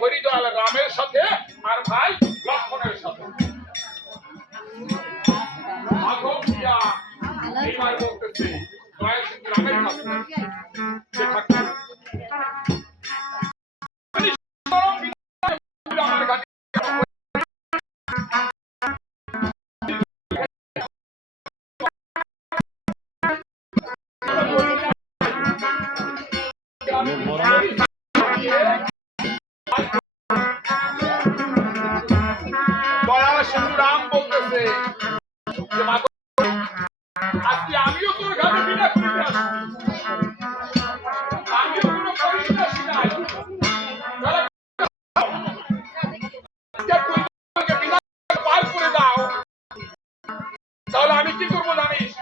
হরিদয়াল রামের সাথে আর ভাই লক্ষ্মণের সাথে। মাধব দিয়া এইবার বলতেছে জয় সিদ্ধ রামের কাছে যে ঠাকুর আমার কাছে দয়াল সিন্ধু রাম বলতেছে যে মাধব আজকে আমিও তোর ঘাটে বিনা করিতে আসছি, আমিও কোনো করিতে আসি নাই, তুই আমাকে বিনা পার করে দাও, তাহলে আমি কি করবো জানিস?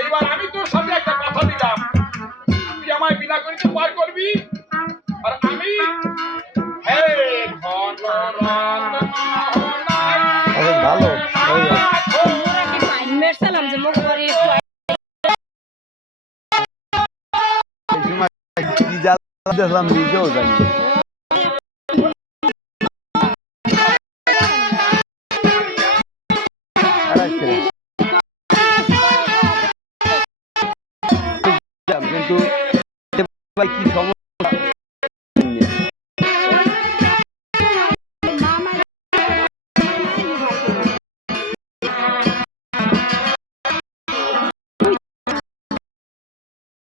এইবার আমি তোর সাথে একটা কথা দিলাম, তুই আমায় বিনা করিতে পার করবি, আর আমি দেখলাম নিজেও জানি কিন্তু কি সমস্যা